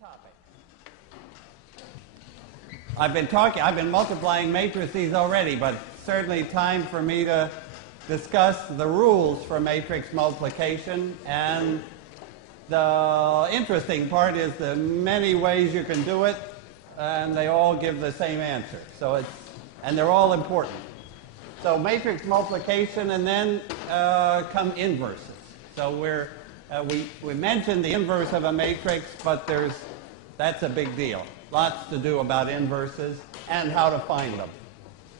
topic. I've been multiplying matrices already, but certainly time for me to discuss the rules for matrix multiplication. And the interesting part is the many ways you can do it, and they all give the same answer. And they're all important. So matrix multiplication, and then come inverses. So we mentioned the inverse of a matrix, but that's a big deal. Lots to do about inverses and how to find them.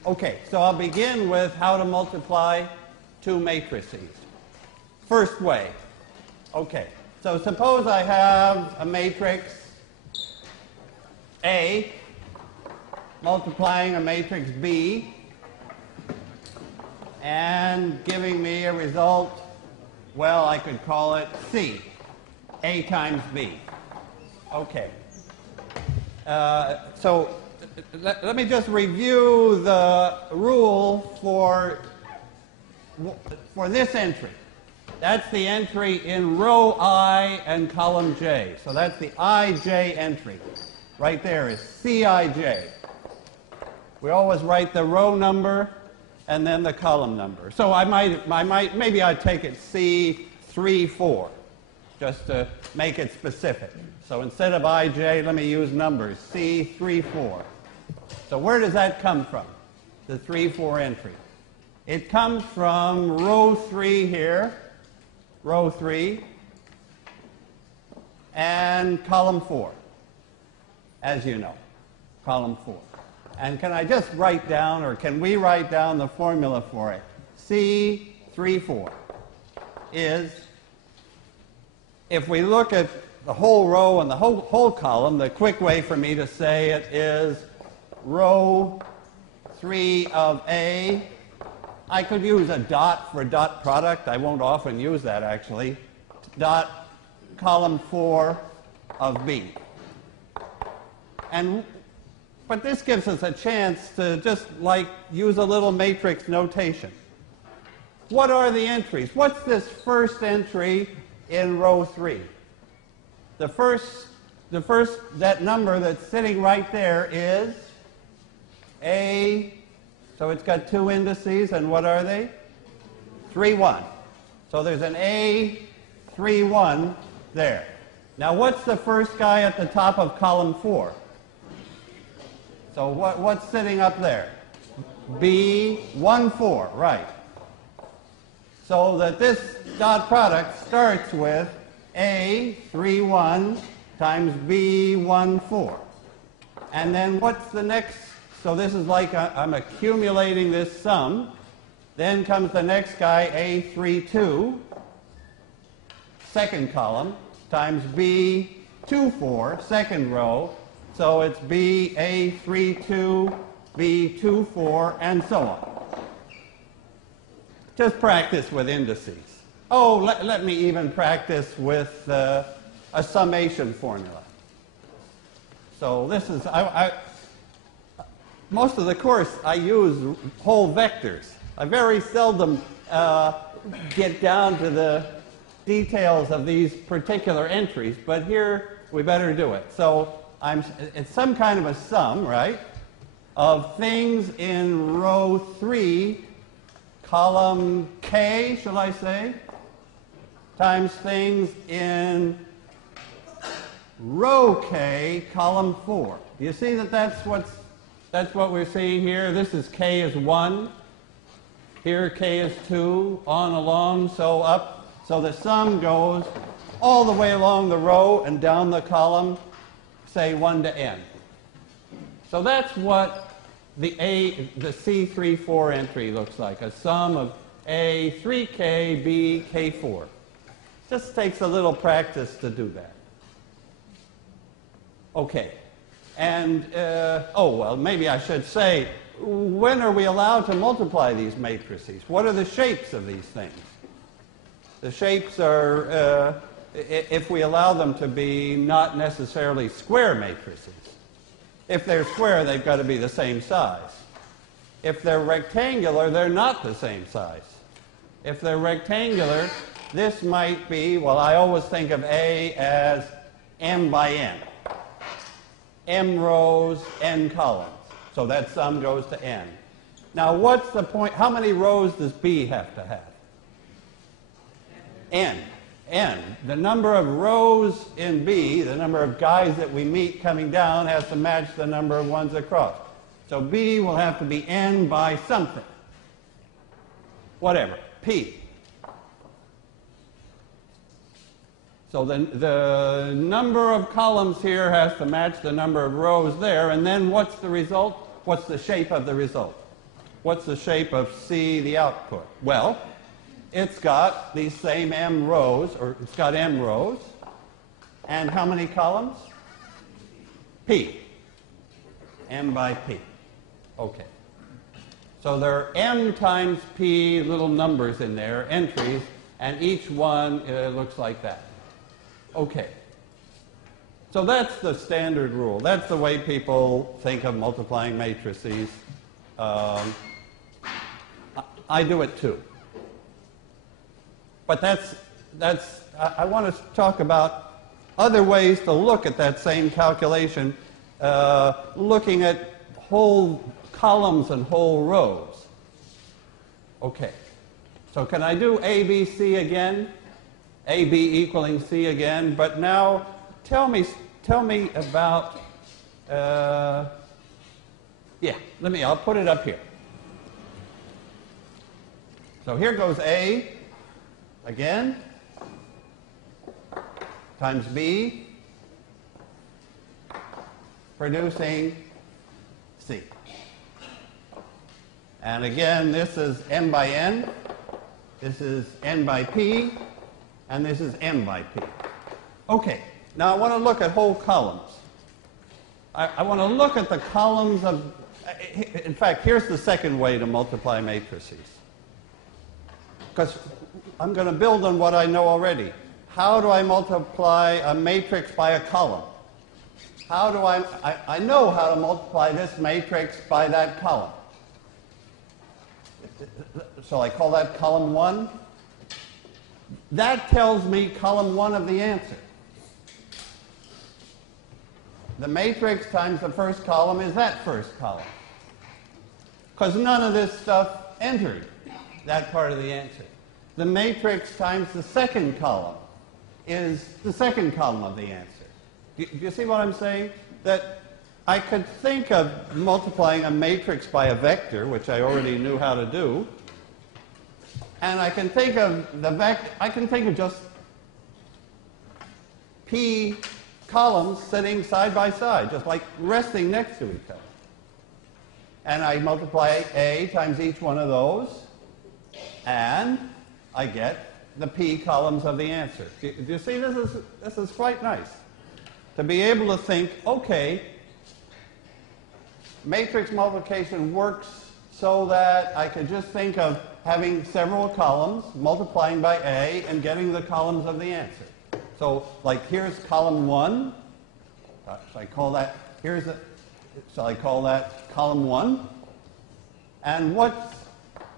Okay, so I'll begin with how to multiply two matrices. First way. Okay, so suppose I have a matrix A multiplying a matrix B and giving me a result, well, I could call it C, A times B. Okay. So let me just review the rule for this entry. That's the entry in row I and column J. So that's the IJ entry. Right there is Cij. We always write the row number and then the column number. So maybe I'd take it C34, just to make it specific. So instead of IJ, let me use numbers, C34. So where does that come from, the 3-4 entry? It comes from row 3 here, row 3, and column 4, as you know, column 4. And can I just write down, or can we write down the formula for it? C34 is, if we look at the whole row and the whole column, the quick way for me to say it is row 3 of A. I could use a dot for dot product. I won't often use that, actually. Dot column 4 of B. But this gives us a chance to just use a little matrix notation. What are the entries? What's this first entry in row 3? The first, that number that's sitting right there is A, so it's got two indices, and what are they? 3, 1. So there's an A, 3, 1 there. Now what's the first guy at the top of column 4? So what's sitting up there? B, 1, 4, right. So that this dot product starts with A, 3, 1 times B, 1, 4. And then what's the next? So this is like I'm accumulating this sum. Then comes the next guy, A, 3, 2, second column, times B, 2, 4, second row. So it's B, A, 3, 2, B, 2, 4, and so on. Just practice with indices. Oh, let me even practice with a summation formula. So this is, most of the course I use whole vectors. I very seldom get down to the details of these particular entries, but here we better do it. So it's some kind of a sum, right, of things in row 3, column K, shall I say, times things in row K, column 4. Do you see that that's what we're seeing here? This is K is 1. Here K is 2, on along, so up. So the sum goes all the way along the row and down the column, say 1 to n. So that's what the C34 entry looks like, a sum of A, 3K, B, K4. Just takes a little practice to do that. Okay. And, well, maybe I should say, when are we allowed to multiply these matrices? What are the shapes of these things? The shapes are, if we allow them to be not necessarily square matrices. If they're square, they've got to be the same size. If they're rectangular, they're not the same size. If they're rectangular, this might be, well, I always think of A as m by n. m rows, n columns. So that sum goes to n. Now what's the point? How many rows does B have to have? N. N. The number of rows in B, the number of guys that we meet coming down, has to match the number of ones across. So B will have to be n by something. Whatever. P. So the number of columns here has to match the number of rows there, and then what's the result? What's the shape of the result? What's the shape of C, the output? Well, it's got these same m rows, or it's got m rows, and how many columns? P. M by P. Okay. So there are m times P little numbers in there, entries, and each one looks like that. Okay. So that's the standard rule. That's the way people think of multiplying matrices. I do it too. But I want to talk about other ways to look at that same calculation, looking at whole columns and whole rows. Okay. So can I do A, B, C again? A, B equaling C again, but now tell me about, I'll put it up here. So here goes A again, times B, producing C. And again, this is m by n, this is n by P, and this is m by P. Okay, now I want to look at whole columns. I want to look at the columns of, in fact, here's the second way to multiply matrices. Because I'm going to build on what I know already. How do I multiply a matrix by a column? How do I know how to multiply this matrix by that column. So I call that column 1. That tells me column 1 of the answer. The matrix times the first column is that first column. Because none of this stuff entered that part of the answer. The matrix times the second column is the second column of the answer. Do you see what I'm saying? That I could think of multiplying a matrix by a vector, which I already knew how to do, and I can think of the vector, I can think of just P columns sitting side by side, just like resting next to each other. And I multiply A times each one of those, and I get the P columns of the answer. Do you see, this is quite nice. To be able to think, okay, matrix multiplication works so that I could just think of having several columns, multiplying by A, and getting the columns of the answer. So, like, here's column 1. So I call that, so I call that column 1. And what's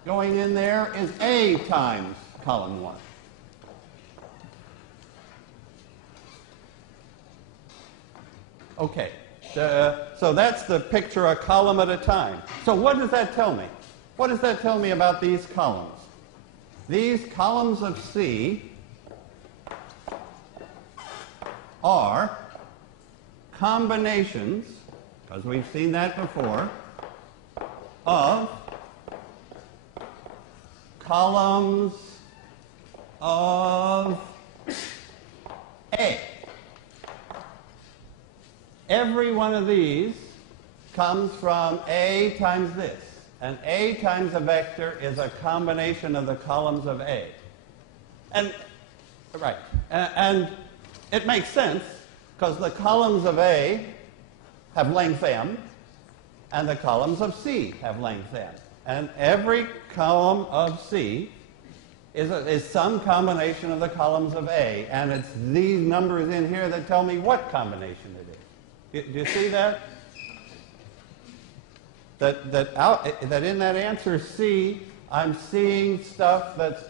going in there is A times column 1. Okay. So that's the picture a column at a time. So what does that tell me? What does that tell me about these columns? These columns of C are combinations, because we've seen that before, of columns of A. Every one of these comes from A times this. And A times a vector is a combination of the columns of A. And, right, and it makes sense, because the columns of A have length m, and the columns of C have length n. And every column of C is some combination of the columns of A. And it's these numbers in here that tell me what combination it is. Do you see that? That in that answer C, I'm seeing stuff that's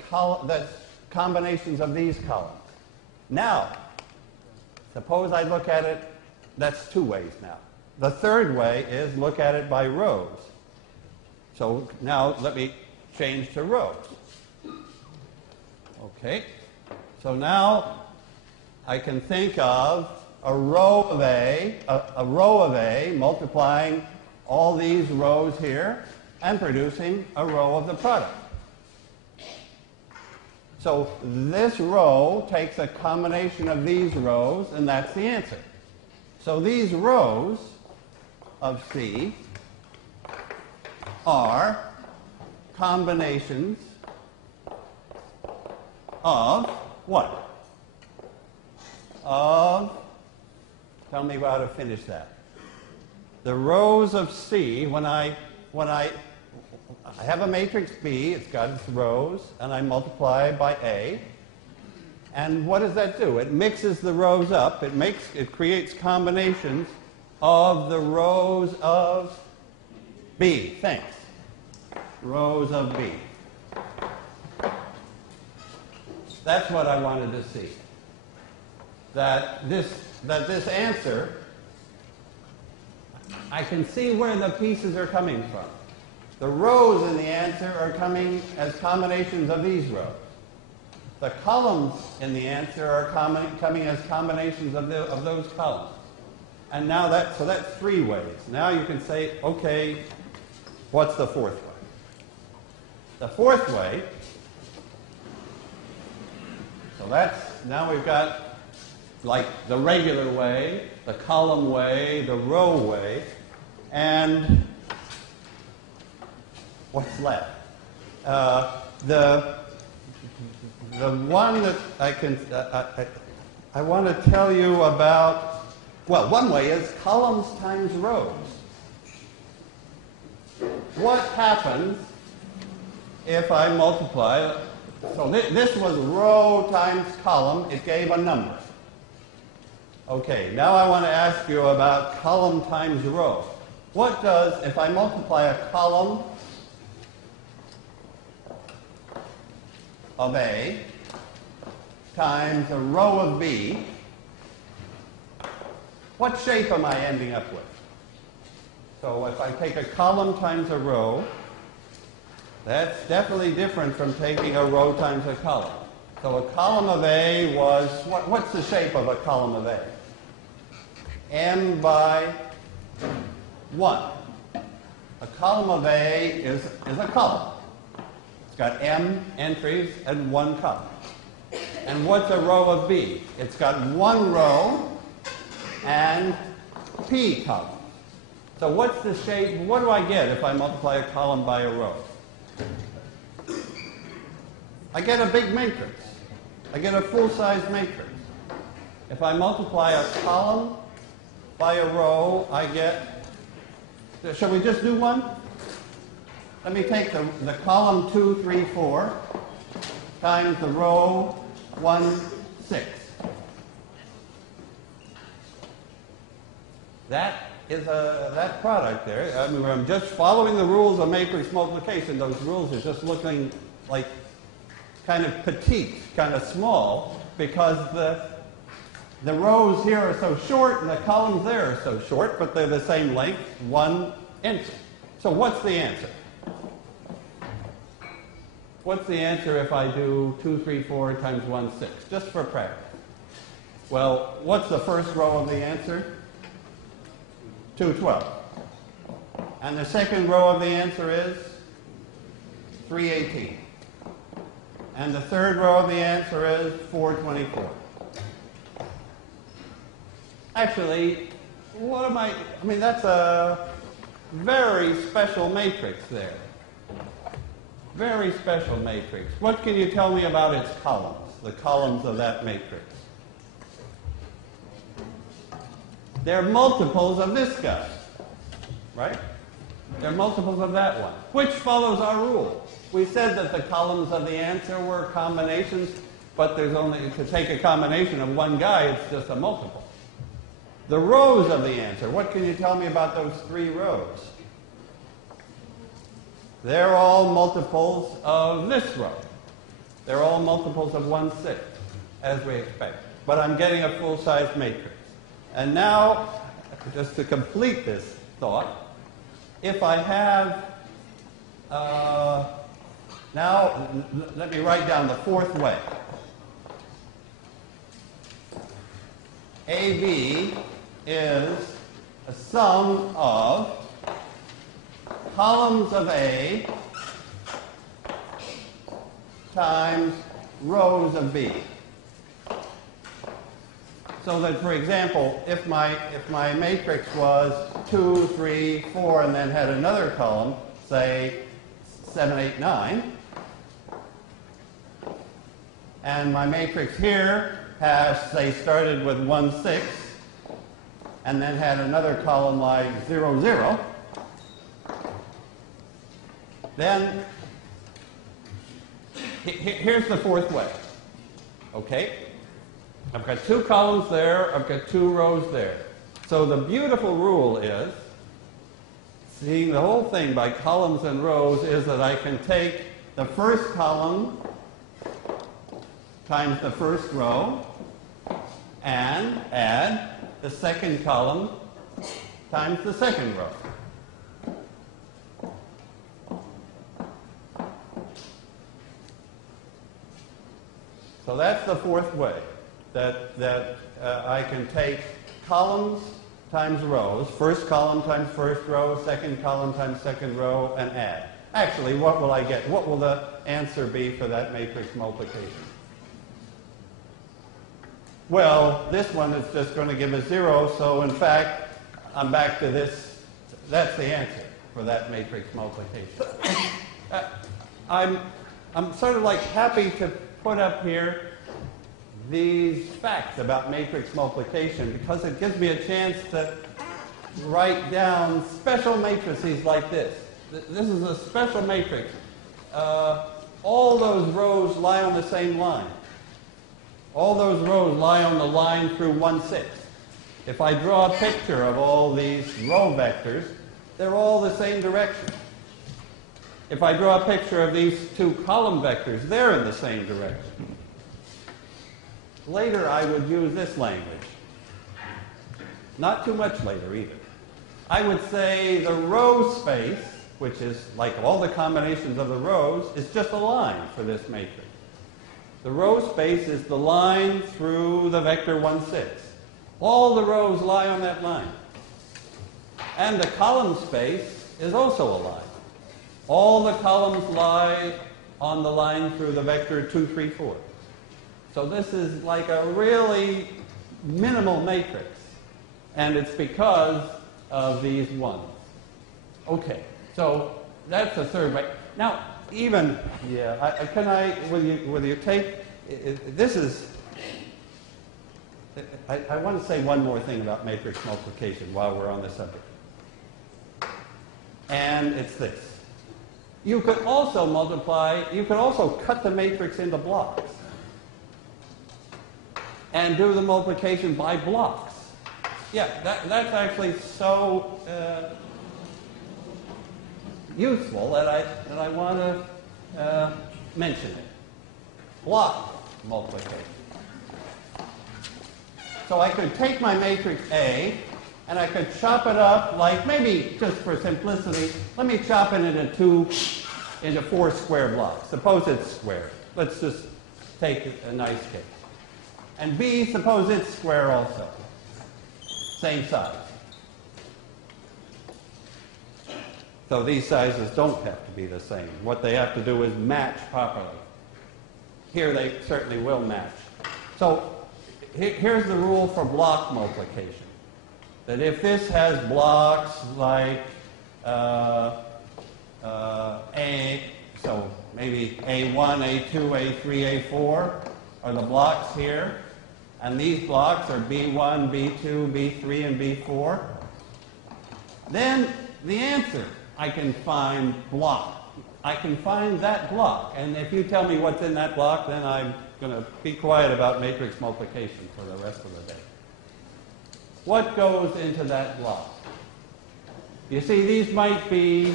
combinations of these columns. Now, suppose I look at it, that's two ways now. the third way is look at it by rows. So now let me change to rows. Okay. So now I can think of a row of A multiplying all these rows here and producing a row of the product. So this row takes a combination of these rows, and that's the answer. So these rows of C are combinations of what? Tell me how to finish that. The rows of C, when I have a matrix B, it's got its rows, and I multiply by A. And what does that do? It mixes the rows up. It creates combinations of the rows of B. Thanks. Rows of B. That's what I wanted to see. That this answer, I can see where the pieces are coming from. The rows in the answer are coming as combinations of these rows. The columns in the answer are coming as combinations of those columns. And now so that's three ways. Now you can say, okay, what's the fourth way? The fourth way, so now we've got like the regular way, the column way, the row way, and what's left? The one that I want to tell you about, well, one way is columns times rows. What happens if I multiply? So this was row times column. It gave a number. Okay, now I want to ask you about column times row. What does, if I multiply a column of A times a row of B, what shape am I ending up with? So if I take a column times a row, that's definitely different from taking a row times a column. So a column of A was, what's the shape of a column of A? M by 1. A column of A is a column. It's got M entries and one column. And what's a row of B? It's got one row and P columns. So what's the shape? What do I get if I multiply a column by a row? I get a big matrix. I get a full-size matrix. If I multiply a column by a row, I get, shall we just do one? Let me take the column 2, 3, 4 times the row 1, 6. That is that product there. I mean, I'm just following the rules of matrix multiplication. Those rules are just looking like kind of petite, kind of small, because the rows here are so short and the columns there are so short, but they're the same length, 1 inch. So what's the answer? What's the answer if I do 2, 3, 4 times 1, 6, just for practice? Well, what's the first row of the answer? 212. And the second row of the answer is 318. And the third row of the answer is 424. Actually, I mean, that's a very special matrix there. Very special matrix. What can you tell me about its columns, the columns of that matrix? They're multiples of this guy, right? They're multiples of that one, which follows our rule. We said that the columns of the answer were combinations, but there's only, to take a combination of one guy, it's just a multiple. The rows of the answer, what can you tell me about those three rows? They're all multiples of this row. They're all multiples of 1/6, as we expect. But I'm getting a full-size matrix. And now, just to complete this thought, if I have, now let me write down the fourth way. AB is a sum of columns of A times rows of B. So that, for example, if my matrix was 2, 3, 4, and then had another column, say 7, 8, 9, and my matrix here has, say, started with 1, 6, and then had another column like 0, 0, then here's the fourth way. Okay? I've got 2 columns there, I've got 2 rows there. So the beautiful rule is, seeing the whole thing by columns and rows, is that I can take the first column times the first row and add the second column times the second row. So that's the fourth way, that I can take columns times rows, first column times first row, second column times second row, and add. Actually, what will I get? What will the answer be for that matrix multiplication? Well, this one is just going to give a 0, so in fact, I'm back to this. That's the answer for that matrix multiplication. I'm sort of like happy to put up here these facts about matrix multiplication because it gives me a chance to write down special matrices like this. This is a special matrix. All those rows lie on the same line. All those rows lie on the line through 1, 6. If I draw a picture of all these row vectors, they're all the same direction. If I draw a picture of these 2 column vectors, they're in the same direction. Later, I would use this language. Not too much later, either. I would say the row space, which is like all the combinations of the rows, is just a line for this matrix. The row space is the line through the vector 1, 6. All the rows lie on that line. And the column space is also a line. All the columns lie on the line through the vector 2, 3, 4. So this is like a really minimal matrix. And it's because of these ones. Okay, so that's the third way. Now, even, will you take, this is, I want to say one more thing about matrix multiplication while we're on the subject. And it's this. You could also multiply, you could also cut the matrix into blocks and do the multiplication by blocks. Yeah, that's actually so useful that I want to mention it. Block multiplication. So I could take my matrix A and I could chop it up like, maybe just for simplicity, let me chop it into 4 square blocks. Suppose it's square. Let's just take a nice case. And B, suppose it's square also. Same size. So these sizes don't have to be the same. What they have to do is match properly. Here they certainly will match. So here's the rule for block multiplication. That if this has blocks like A, so maybe A1, A2, A3, A4 are the blocks here, and these blocks are B1, B2, B3, and B4, then the answer I can find block. I can find that block, and if you tell me what's in that block, then I'm going to be quiet about matrix multiplication for the rest of the day. What goes into that block? You see, these matrices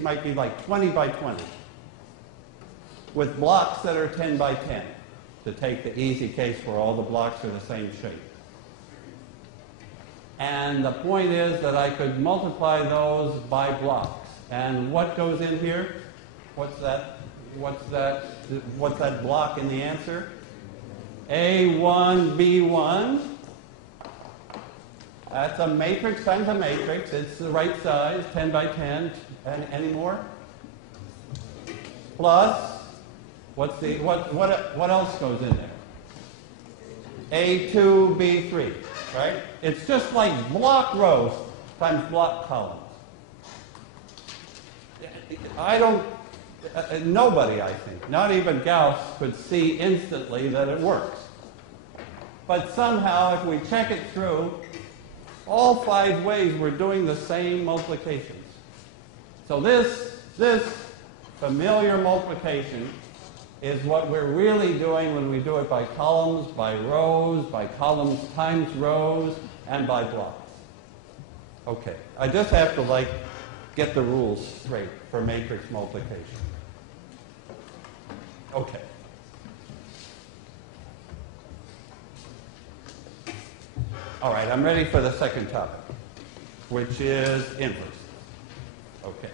might be like 20 by 20 with blocks that are 10 by 10 to take the easy case where all the blocks are the same shape. And the point is that I could multiply those by blocks. And what goes in here? What's that block in the answer? A1, B1. That's a matrix times a matrix. It's the right size, 10 by 10. Any more? Plus, what else goes in there? A2, B3, right? It's just like block rows times block columns. Nobody, I think, not even Gauss, could see instantly that it works. But somehow, if we check it through, all 5 ways we're doing the same multiplications. So this familiar multiplication is what we're really doing when we do it by columns, by rows, by columns times rows, and by blocks. Okay, I just have to get the rules straight for matrix multiplication. Okay. All right, I'm ready for the second topic, which is inverse. Okay,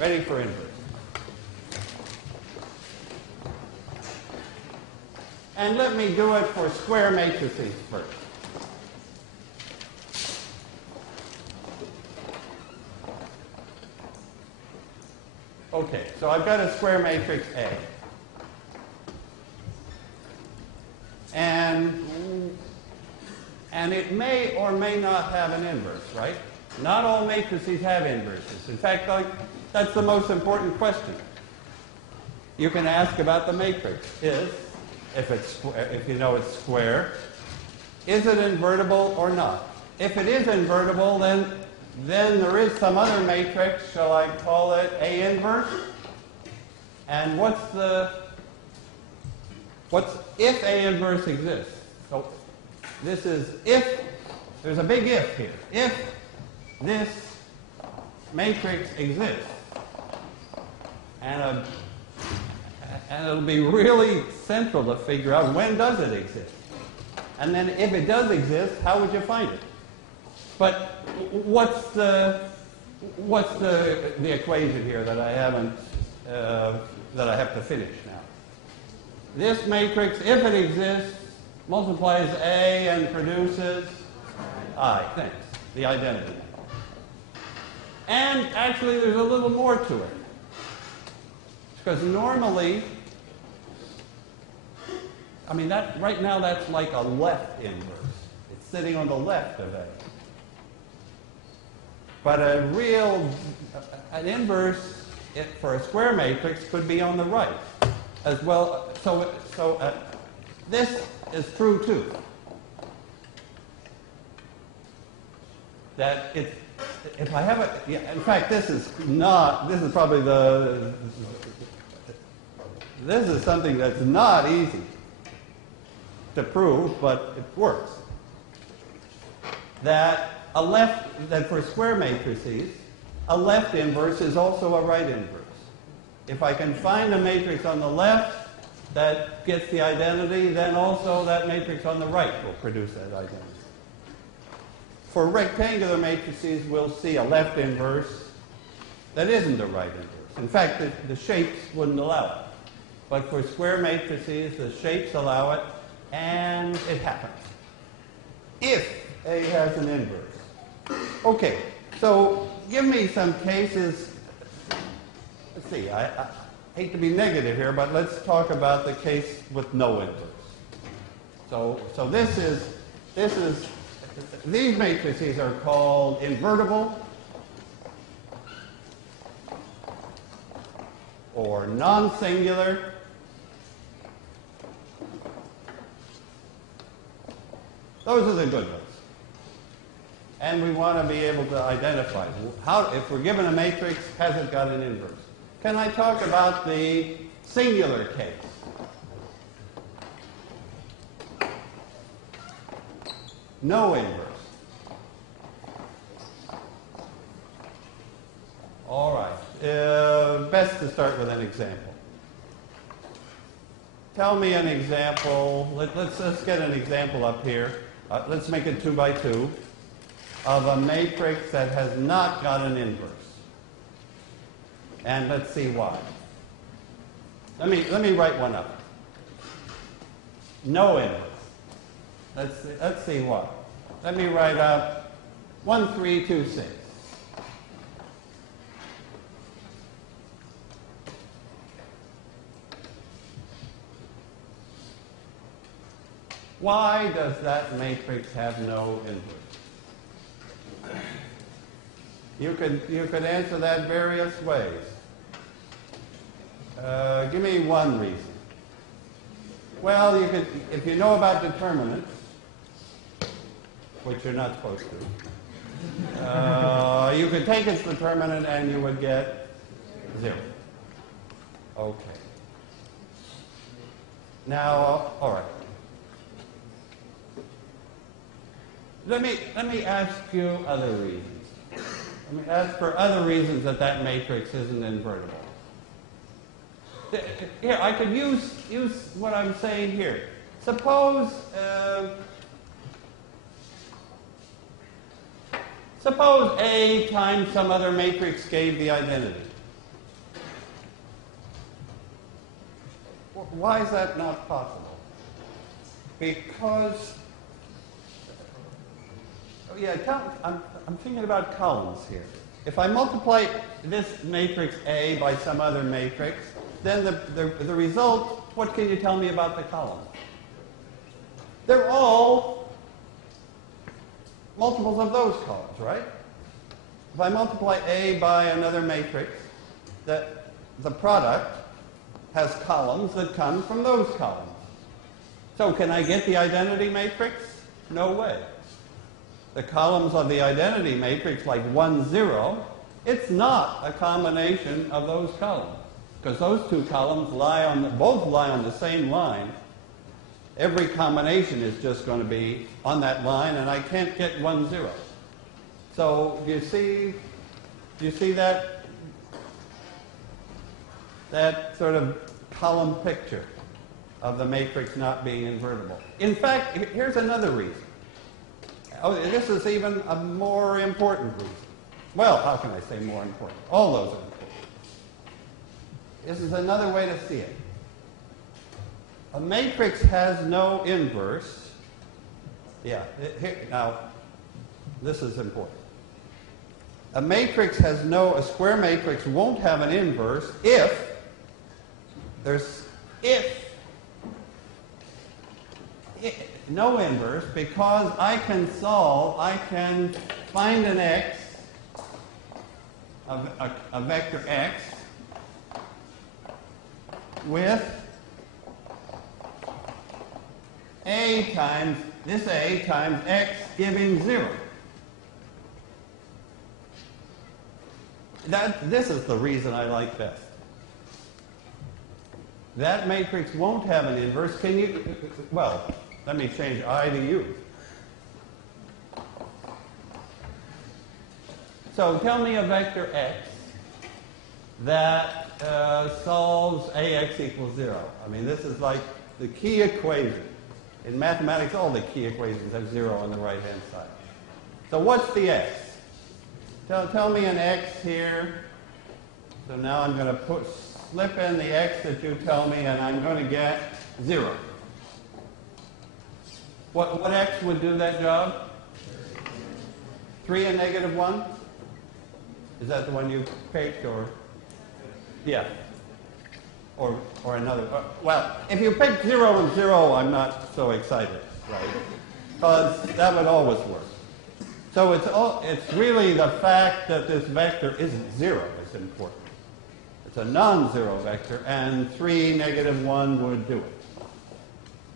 ready for inverse. And let me do it for square matrices first. Okay, so I've got a square matrix A. And it may or may not have an inverse, right? Not all matrices have inverses. In fact, that's the most important question you can ask about the matrix is, if you know it's square, is it invertible or not? If it is invertible, then there is some other matrix. Shall I call it A inverse? And if A inverse exists? So this is if, there's a big if here. If this matrix exists, and it'll be really central to figure out when does it exist. And then if it does exist, how would you find it? But what's the equation here that I haven't that I have to finish now? This matrix, if it exists, multiplies A and produces I. Thanks. The identity. And actually, there's a little more to it. Because normally, I mean, right now that's like a left inverse. It's sitting on the left of A. But an inverse for a square matrix could be on the right as well. So this is true too. That if I have in fact, this is probably this is something that's not easy to prove, but it works. That for square matrices, a left inverse is also a right inverse. If I can find a matrix on the left that gets the identity, then also that matrix on the right will produce that identity. For rectangular matrices, we'll see a left inverse that isn't a right inverse. In fact, the shapes wouldn't allow it. But for square matrices, the shapes allow it, and it happens. If A has an inverse. Okay, so give me some cases. Let's see, I hate to be negative here, but let's talk about the case with no inverse. So these matrices are called invertible or non-singular. Those are the good ones. And we want to be able to identify if we're given a matrix, has it got an inverse? Can I talk about the singular case? No inverse. All right. Best to start with an example. Tell me an example. Let's get an example up here. Let's make it 2 by 2. of a matrix that has not got an inverse. And let's see why. Let me write one up. No inverse. Let's see why. Let me write up 1, 3, 2, 6. Why does that matrix have no inverse? You could answer that various ways. Give me one reason. Well, you could, if you know about determinants, which you're not supposed to, you could take its determinant and you would get 0. Okay. Now, all right. Let me ask you other reasons. Let me ask for other reasons that that matrix isn't invertible. Here, I could use what I'm saying here. Suppose A times some other matrix gave the identity. Why is that not possible? Because, oh yeah, I'm thinking about columns here. If I multiply this matrix A by some other matrix, then the result, what can you tell me about the columns? They're all multiples of those columns, right? If I multiply A by another matrix, the product has columns that come from those columns. So can I get the identity matrix? No way. The columns of the identity matrix, like 1, 0, it's not a combination of those columns. Because those two columns both lie on the same line. Every combination is just going to be on that line, and I can't get 1, 0. So do you see that sort of column picture of the matrix not being invertible? In fact, here's another reason. Oh, this is even a more important reason. Well, how can I say more important? All those are important. This is another way to see it. A matrix has no inverse. Yeah, now, this is important. A square matrix won't have an inverse if no inverse, because I can find an x, a vector x, with A times x giving 0. This is the reason I like best. That matrix won't have an inverse. Well, let me change I to U. So tell me a vector x that solves AX equals 0. I mean, this is like the key equation. In mathematics, all the key equations have 0 on the right-hand side. So what's the x? Tell me an x here. So now I'm going to slip in the x that you tell me, and I'm going to get 0. What x would do that job? 3 and negative 1? Is that the one you picked, or? Yeah. Or another. Well, if you pick 0 and 0, I'm not so excited, right? Because that would always work. So it's really the fact that this vector isn't 0 is important. It's a non-zero vector, and 3, negative 1 would do it.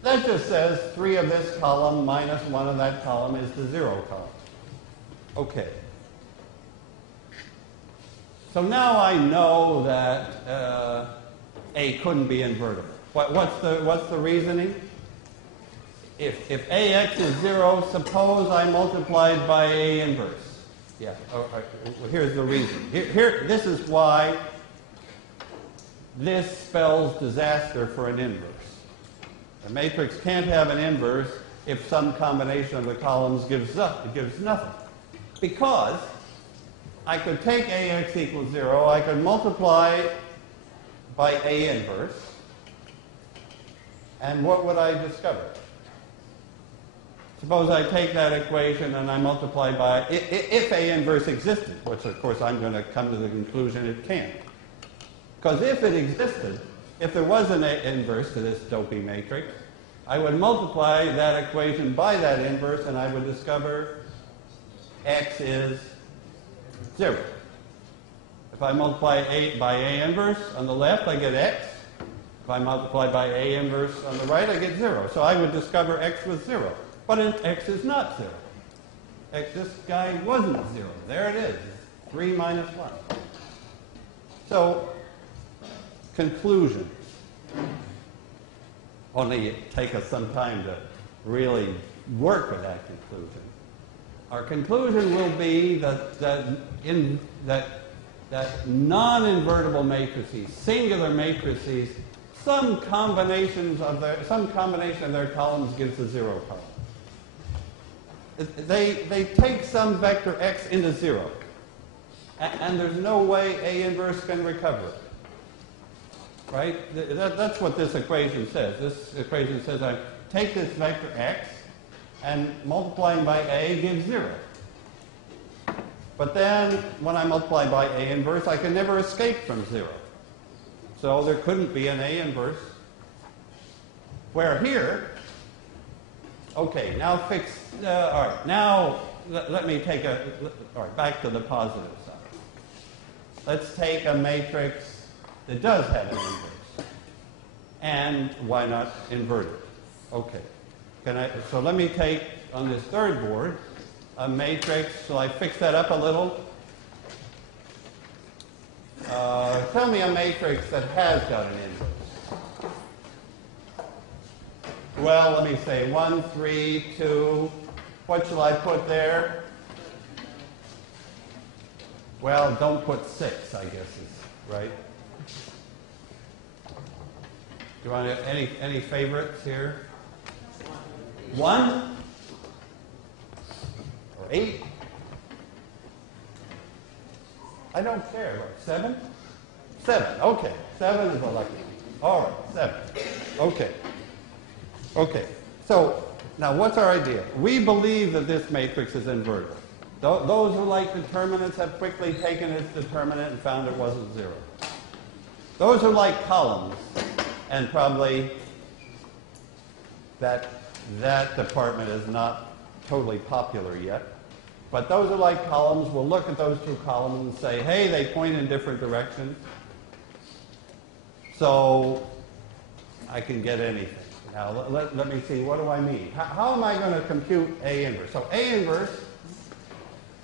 That just says 3 of this column minus 1 of that column is the 0 column. Okay. So now I know that A couldn't be invertible. What's the reasoning? If AX is 0, suppose I multiplied by A inverse. Yeah. Well, here's the reason. This is why this spells disaster for an inverse. A matrix can't have an inverse if some combination of the columns gives nothing. Because I could take AX equals 0, I could multiply by A inverse, and what would I discover? Suppose I take that equation and I multiply by, if A inverse existed, which of course I'm going to come to the conclusion it can't. Because if it existed, if there was an A inverse to this dopey matrix, I would multiply that equation by that inverse and I would discover X is 0. If I multiply by A inverse on the left, I get X. If I multiply by A inverse on the right, I get 0. So I would discover X was 0. But X is not 0. This guy wasn't 0. There it is. 3 minus 1. So, conclusion. Only it take us some time to really work with that conclusion. Our conclusion will be that non-invertible matrices, singular matrices, some combination of their columns gives a 0 column. They take some vector x into 0, and there's no way A inverse can recover it. Right? That's what this equation says. This equation says I take this vector x, and multiplying by A gives 0. But then, when I multiply by A inverse, I can never escape from 0. So there couldn't be an A inverse. Where here, okay, now fix, all right, now let me take all right, back to the positive side. Let's take a matrix that does have an inverse. And why not invert it? Okay. So let me take, on this third board, a matrix. Shall I fix that up a little? Tell me a matrix that has got an inverse. Well, let me say 1, 3, 2. What shall I put there? Well, don't put 6, I guess is right. Do you want any favorites here? 1 or 8? I don't care. What, 7? 7. Okay. 7 is a lucky one. All right. 7. Okay. Okay. So now what's our idea? We believe that this matrix is invertible. Those who like determinants have quickly taken its determinant and found it wasn't 0. Those who like columns, and probably that department is not totally popular yet, but those who like columns will look at those two columns and say, hey, they point in different directions, so I can get anything. Now, let me see, what do I mean? How am I going to compute A inverse? So A inverse,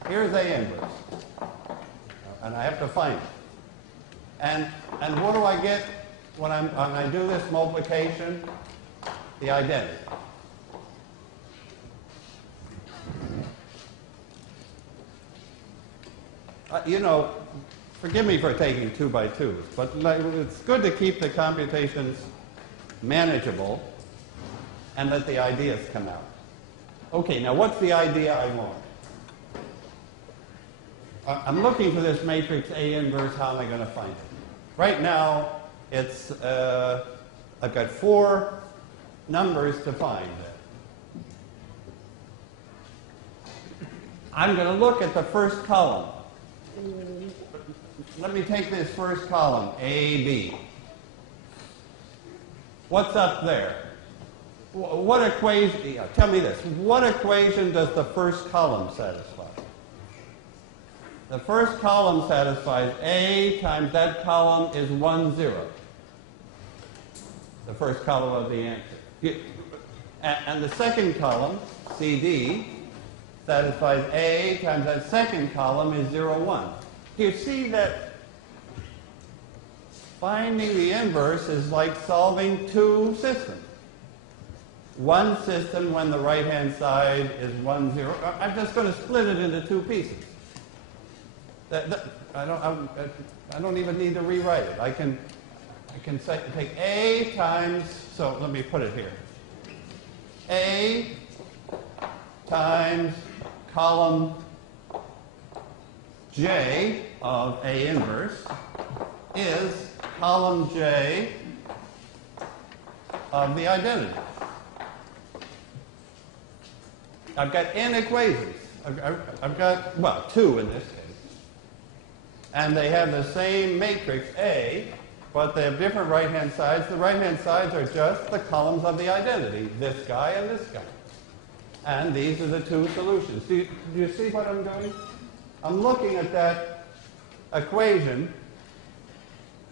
here's A inverse, and I have to find it. And what do I get when I do this multiplication? The identity. You know, forgive me for taking 2 by 2s, but it's good to keep the computations manageable and let the ideas come out. Okay, now what's the idea I want? I'm looking for this matrix A inverse. How am I going to find it? Right now, it's I've got 4 numbers to find. I'm going to look at the first column. Let me take this first column, A, B. What's up there? What equation, yeah, tell me this, what equation does the first column satisfy? The first column satisfies A times that column is 1, 0. The first column of the answer. And the second column, CD, satisfies A times that second column is 0, 1. You see that finding the inverse is like solving 2 systems. One system when the right-hand side is 1, 0. I'm just going to split it into 2 pieces. I don't even need to rewrite it. I can take A times, so let me put it here. A times column J of A inverse is column J of the identity. I've got n equations. I've got, well, 2 in this case. And they have the same matrix A, but they have different right-hand sides. The right-hand sides are just the columns of the identity, this guy and this guy. And these are the 2 solutions. Do you see what I'm doing? I'm looking at that equation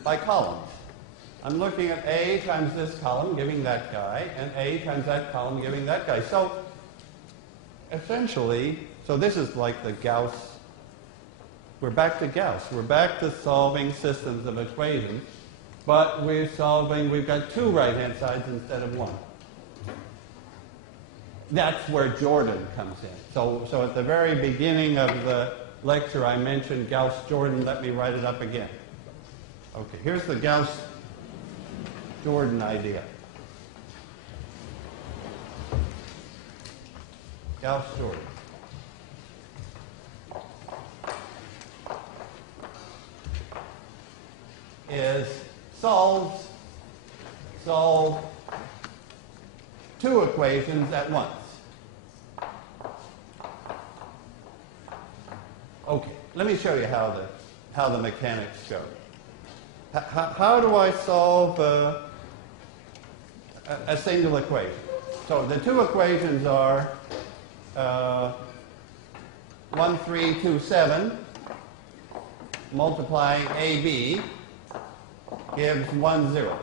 by columns. I'm looking at A times this column, giving that guy, and A times that column, giving that guy. So essentially, so this is like the Gauss. We're back to Gauss. We're back to solving systems of equations, but we've got 2 right-hand sides instead of 1. That's where Jordan comes in. So at the very beginning of the lecture, I mentioned Gauss-Jordan. Let me write it up again. Okay, here's the Gauss-Jordan idea. Gauss-Jordan. Is solve 2 equations at once. Okay, let me show you how the mechanics go. How do I solve a single equation? So the 2 equations are 1, 3, 2, 7 multiplying AB gives 1, 0.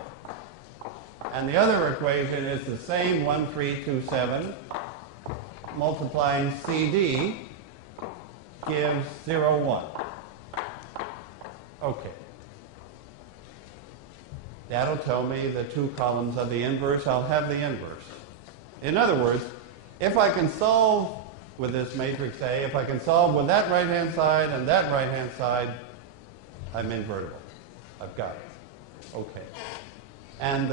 And the other equation is the same 1, 3, 2, 7 multiplying CD gives 0, 1. Okay. That'll tell me the 2 columns of the inverse. I'll have the inverse. In other words, if I can solve with this matrix A, if I can solve with that right-hand side and that right-hand side, I'm invertible. I've got it. Okay. And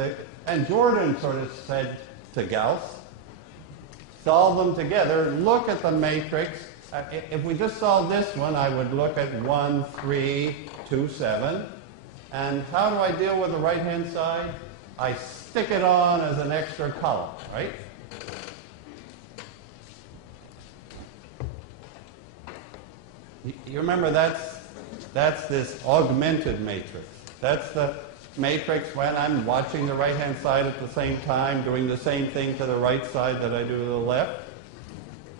Jordan sort of said to Gauss, solve them together, look at the matrix. If we just solve this one, I would look at 1, 3, 2, 7. And how do I deal with the right-hand side? I stick it on as an extra column, right? You remember that's this augmented matrix. That's the matrix when I'm watching the right-hand side at the same time, doing the same thing to the right side that I do to the left.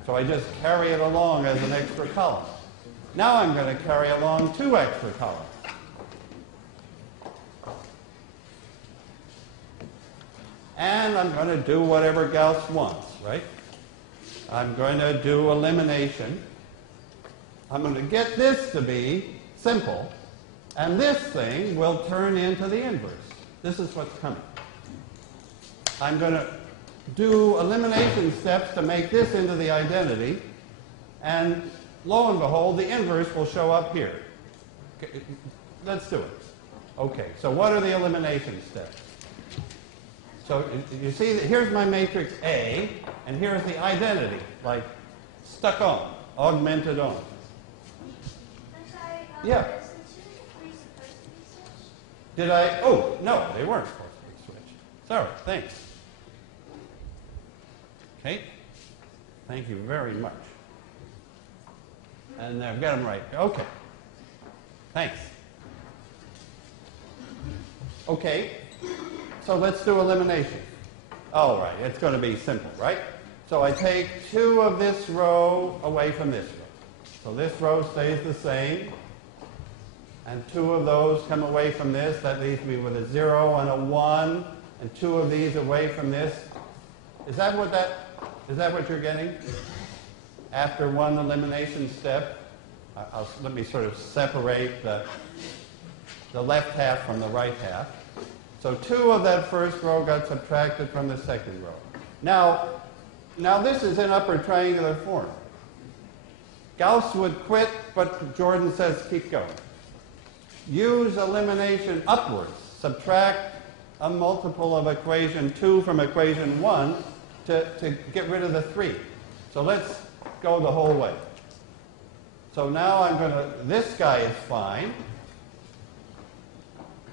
So I just carry it along as an extra column. Now I'm going to carry along 2 extra columns. And I'm going to do whatever Gauss wants, right? I'm going to do elimination. I'm going to get this to be simple, and this thing will turn into the inverse. This is what's coming. I'm going to do elimination steps to make this into the identity, and lo and behold, the inverse will show up here. Okay, let's do it. Okay, so what are the elimination steps? So you see, that here's my matrix A, and here's the identity, like stuck on, augmented on. I'm sorry, Yeah. is the 2 and 3 supposed to be switched? Did I? Oh, no, they weren't supposed to be switched. Sorry, thanks. Okay. Thank you very much. And I've got them right. Okay. Thanks. Okay. So let's do elimination. All right, it's going to be simple, right? So I take 2 of this row away from this row. So this row stays the same. And 2 of those come away from this. That leaves me with a 0 and a 1. And 2 of these away from this. Is that what you're getting? After 1 elimination step, let me sort of separate the left half from the right half. So 2 of that first row got subtracted from the second row. Now this is in upper triangular form. Gauss would quit, but Jordan says keep going. Use elimination upwards. Subtract a multiple of equation 2 from equation 1 to get rid of the 3. So let's go the whole way. So now I'm going to, this guy is fine.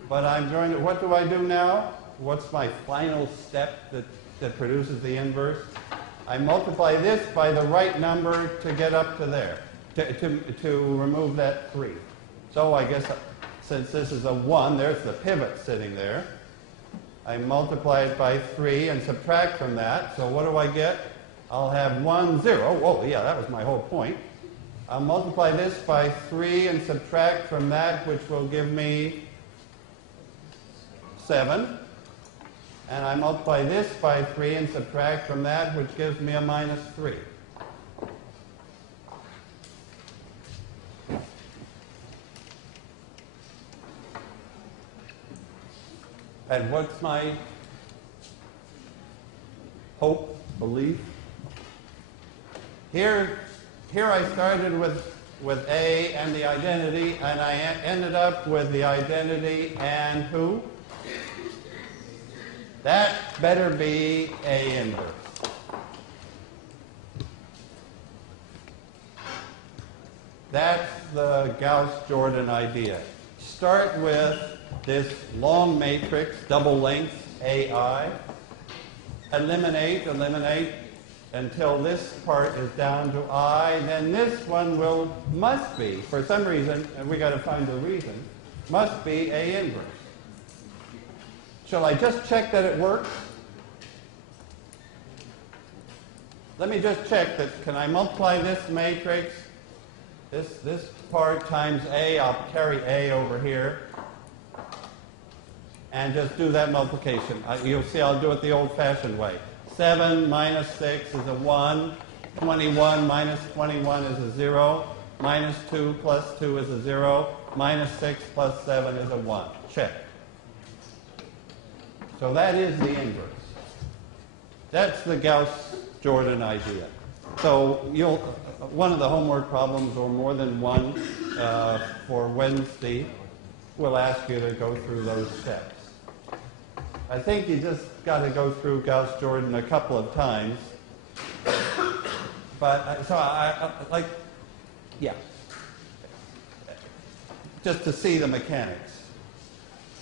But I'm going to, what do I do now? What's my final step that produces the inverse? I multiply this by the right number to get up to there, to remove that 3. So I guess since this is a 1, there's the pivot sitting there. I multiply it by 3 and subtract from that. So what do I get? I'll have 1, 0. Whoa, yeah, that was my whole point. I'll multiply this by 3 and subtract from that, which will give me 7. And I multiply this by 3 and subtract from that, which gives me a minus 3. And what's my hope, belief? Here I started with A and the identity, and I ended up with the identity and who? That better be A inverse. That's the Gauss-Jordan idea. Start with this long matrix, double length, AI. Eliminate until this part is down to I. Then this one must be, for some reason, and we got to find the reason, must be A inverse. Shall I just check that it works? Let me just check that. Can I multiply this matrix, this part times A? I'll carry A over here. And just do that multiplication. You'll see I'll do it the old-fashioned way. 7 minus 6 is a 1. 21 minus 21 is a 0. Minus 2 plus 2 is a 0. Minus 6 plus 7 is a 1. Check. So that is the inverse. That's the Gauss-Jordan idea. So one of the homework problems, or more than one, for Wednesday, will ask you to go through those steps. I think you just got to go through Gauss-Jordan a couple of times. But so I like, yeah, just to see the mechanics.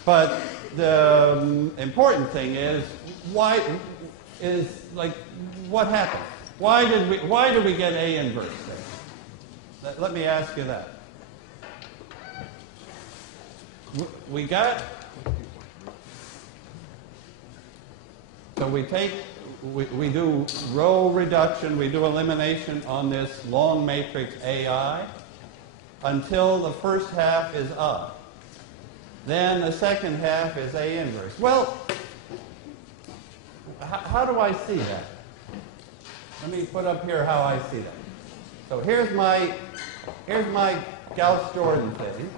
But the important thing is what happened? Why did we get A inverse there? Let me ask you that. So we do row reduction, we do elimination on this long matrix AI until the first half is I. Then the second half is A inverse. Well, how do I see that? Let me put up here how I see that. So here's my Gauss-Jordan thing,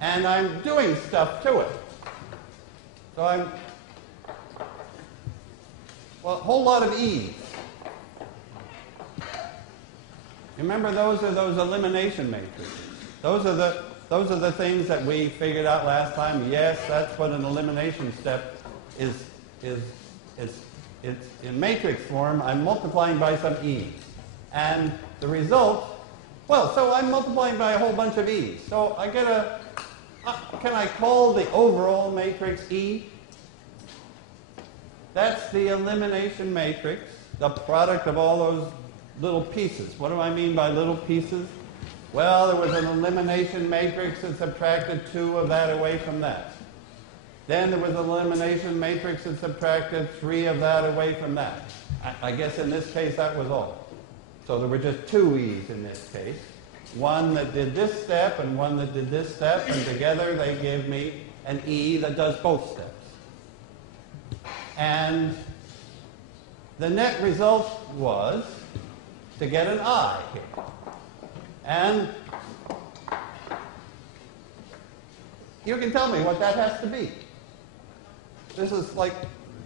and I'm doing stuff to it. So a whole lot of E's. Remember, those are those elimination matrices. Those are the things that we figured out last time. Yes, that's what an elimination step is. It's in matrix form. I'm multiplying by some E's. And the result, well, so I'm multiplying by a whole bunch of E's. So I get can I call the overall matrix E? That's the elimination matrix, the product of all those little pieces. What do I mean by little pieces? Well, there was an elimination matrix that subtracted 2 of that away from that. Then there was an elimination matrix that subtracted 3 of that away from that. I guess in this case that was all. So there were just 2 E's in this case. One that did this step and one that did this step, and together they gave me an E that does both steps. And the net result was to get an I here. And you can tell me what that has to be. This is like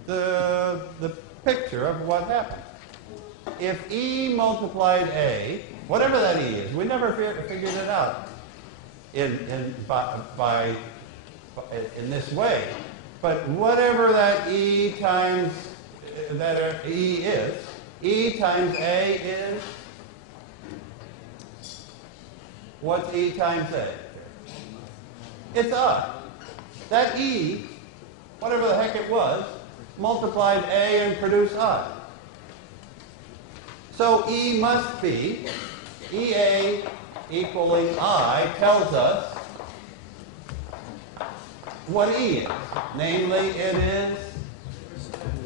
the picture of what happened. If E multiplied A, whatever that E is, we never figured it out in this way. But whatever that E times that E is, E times A is What's E times A? It's I. That E, whatever the heck it was, multiplied A and produced I. So E must be EA equaling I tells us what E is. Namely,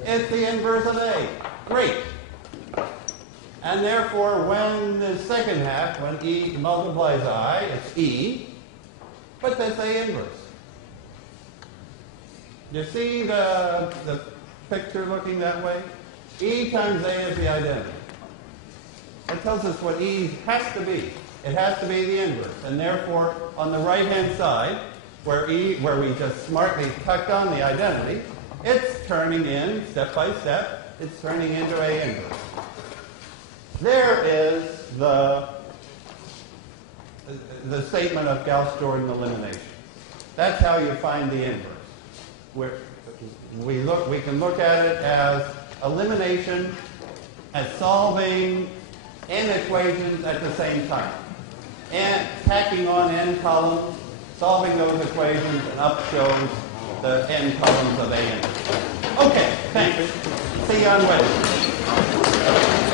it's the inverse of A. Great. And therefore, when the second half, when E multiplies I, it's E, but that's A inverse. You see the picture looking that way? E times A is the identity. It tells us what E has to be. It has to be the inverse. And therefore, on the right-hand side, where we just smartly tucked on the identity, it's turning in, step by step, it's turning into A inverse. There is the statement of Gauss-Jordan elimination. That's how you find the inverse. We can look at it as elimination, as solving n equations at the same time. And tacking on n columns, solving those equations, and up shows the n columns of A inverse. Okay, thanks. See you on Wednesday.